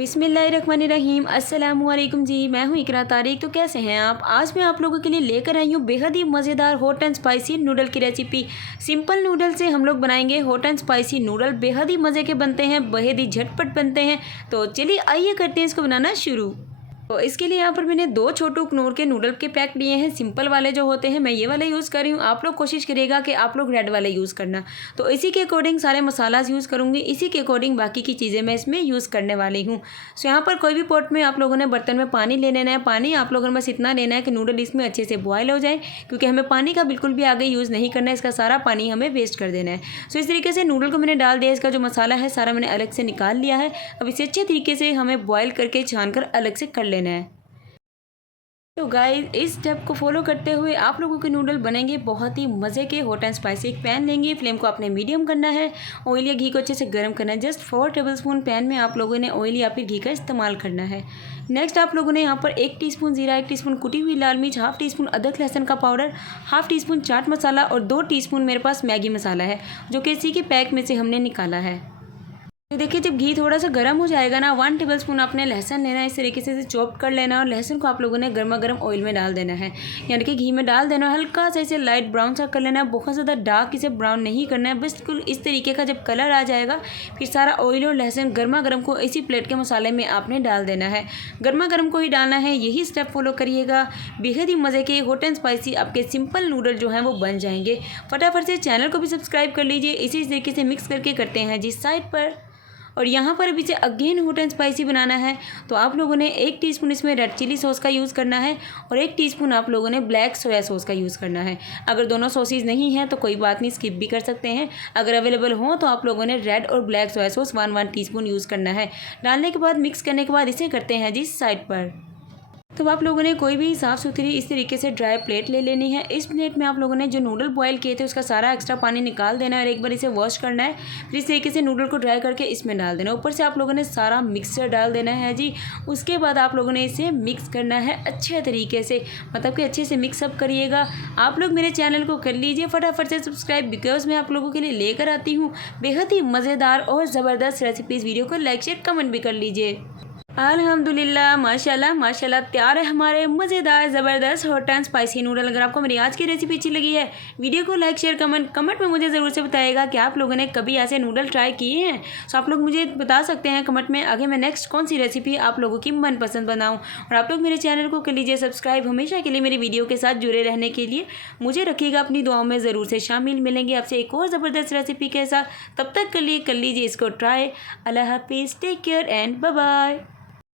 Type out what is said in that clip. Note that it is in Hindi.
बिस्मिल्लाहिर्रहमानिर्रहीम अस्सलामुअलैकुम जी। मैं हूँ इकरा तारिक। तो कैसे हैं आप? आज मैं आप लोगों के लिए लेकर आई हूँ बेहद ही मज़ेदार हॉट एंड स्पाइसी नूडल की रेसिपी। सिंपल नूडल से हम लोग बनाएंगे हॉट एंड स्पाइसी नूडल। बेहद ही मज़े के बनते हैं, बेहद ही झटपट बनते हैं। तो चलिए आइए करते हैं इसको बनाना शुरू। तो इसके लिए यहाँ पर मैंने 2 छोटू कनौर के नूडल के पैक लिए हैं। सिंपल वाले जो होते हैं, मैं ये वाले यूज़ कर रही हूँ। आप लोग कोशिश करिएगा कि आप लोग रेड वाले यूज़ करना। तो इसी के अकॉर्डिंग सारे मसाला यूज़ करूँगी, इसी के अकॉर्डिंग बाकी की चीज़ें मैं इसमें यूज़ करने वाली हूँ। सो यहाँ पर कोई भी पॉट में आप लोगों ने बर्तन में पानी ले लेना है। पानी आप लोगों ने बस इतना लेना है कि नूडल इसमें अच्छे से बॉयल हो जाए, क्योंकि हमें पानी का बिल्कुल भी आगे यूज़ नहीं करना है। इसका सारा पानी हमें वेस्ट कर देना है। सो इस तरीके से नूडल को मैंने डाल दिया। इसका जो मसाला है सारा मैंने अलग से निकाल लिया है। अब इसे अच्छे तरीके से हमें बॉयल करके छान कर अलग से कर लेना है। तो गाइस, इस स्टेप को फॉलो करते हुए आप लोगों के नूडल बनेंगे बहुत ही मज़े के हॉट एंड स्पाइसी। एक पैन लेंगे, फ्लेम को आपने मीडियम करना है, ऑयल या घी को अच्छे से गर्म करना है। जस्ट 4 टेबलस्पून पैन में आप लोगों ने ऑयल या फिर घी का इस्तेमाल करना है। नेक्स्ट आप लोगों ने यहाँ पर 1 टीस्पून जीरा, 1 टीस्पून कुटी हुई लाल मिर्च, हाफ टी स्पून अदरक लहसुन का powder, half tea spoon chaat masala और 2 टीस्पून मेरे पास मैगी मसाला है, जो कि इसी के पैक में से हमने निकाला है। तो देखिए, जब घी थोड़ा सा गर्म हो जाएगा ना, 1 टेबलस्पून आपने लहसुन लेना है, इस तरीके से चॉप कर लेना है और लहसुन को आप लोगों ने गर्मा गर्म ऑयल में डाल देना है, यानी कि घी में डाल देना है। हल्का सा इसे लाइट ब्राउन सा कर लेना है, बहुत ज़्यादा डार्क इसे ब्राउन नहीं करना है। बिल्कुल इस तरीके का जब कलर आ जाएगा, फिर सारा ऑयल और लहसुन गर्मा गर्म को इसी प्लेट के मसाले में आपने डाल देना है। गर्मा गर्म को ही डालना है, यही स्टेप फॉलो करिएगा। बेहद ही मज़े के हॉट एंड स्पाइसी आपके सिंपल नूडल जो हैं वो बन जाएंगे। फटाफट से चैनल को भी सब्सक्राइब कर लीजिए। इसी तरीके से मिक्स करके करते हैं जिस साइड पर। और यहाँ पर अभी से अगेन हॉट एंड स्पाइसी बनाना है, तो आप लोगों ने 1 टीस्पून इसमें रेड चिली सॉस का यूज़ करना है और 1 टीस्पून आप लोगों ने ब्लैक सोया सॉस का यूज़ करना है। अगर दोनों सॉसेज नहीं हैं तो कोई बात नहीं, स्किप भी कर सकते हैं। अगर अवेलेबल हो तो आप लोगों ने रेड और black soya sauce 1 teaspoon use करना है। डालने के बाद मिक्स करने के बाद इसे करते हैं जिस साइड पर। तो आप लोगों ने कोई भी साफ़ सुथरी इस तरीके से ड्राई प्लेट ले लेनी है। इस प्लेट में आप लोगों ने जो नूडल बॉयल किए थे उसका सारा एक्स्ट्रा पानी निकाल देना है और एक बार इसे वॉश करना है। फिर इस तरीके से नूडल को ड्राई करके इसमें डाल देना है। ऊपर से आप लोगों ने सारा मिक्सचर डाल देना है जी। उसके बाद आप लोगों ने इसे मिक्स करना है अच्छे तरीके से, मतलब कि अच्छे से मिक्सअप करिएगा। आप लोग मेरे चैनल को कर लीजिए फटाफट से सब्सक्राइब, बिकॉज मैं आप लोगों के लिए लेकर आती हूँ बेहद ही मज़ेदार और ज़बरदस्त रेसिपीज़। वीडियो को लाइक शेयर कमेंट भी कर लीजिए। अल्हम्दुलिल्लाह, माशाल्लाह माशाल्लाह, तैयार है हमारे मज़ेदार ज़बरदस्त हॉट एंड स्पाइसी नूडल। अगर आपको मेरी आज की रेसिपी अच्छी लगी है, वीडियो को लाइक शेयर कमेंट में मुझे ज़रूर से बताइएगा कि आप लोगों ने कभी ऐसे नूडल ट्राई किए हैं। सो आप लोग मुझे बता सकते हैं कमेंट में, आगे मैं नेक्स्ट कौन सी रेसिपी आप लोगों की मनपसंद बनाऊँ। और आप लोग मेरे चैनल को कर लीजिए सब्सक्राइब, हमेशा के लिए मेरी वीडियो के साथ जुड़े रहने के लिए मुझे रखिएगा अपनी दुआओं में ज़रूर से शामिल। मिलेंगे आपसे एक और ज़बरदस्त रेसिपी के साथ, तब तक कर लीजिए इसको ट्राई। अल्लाह हाफिज़, take care and bye bye.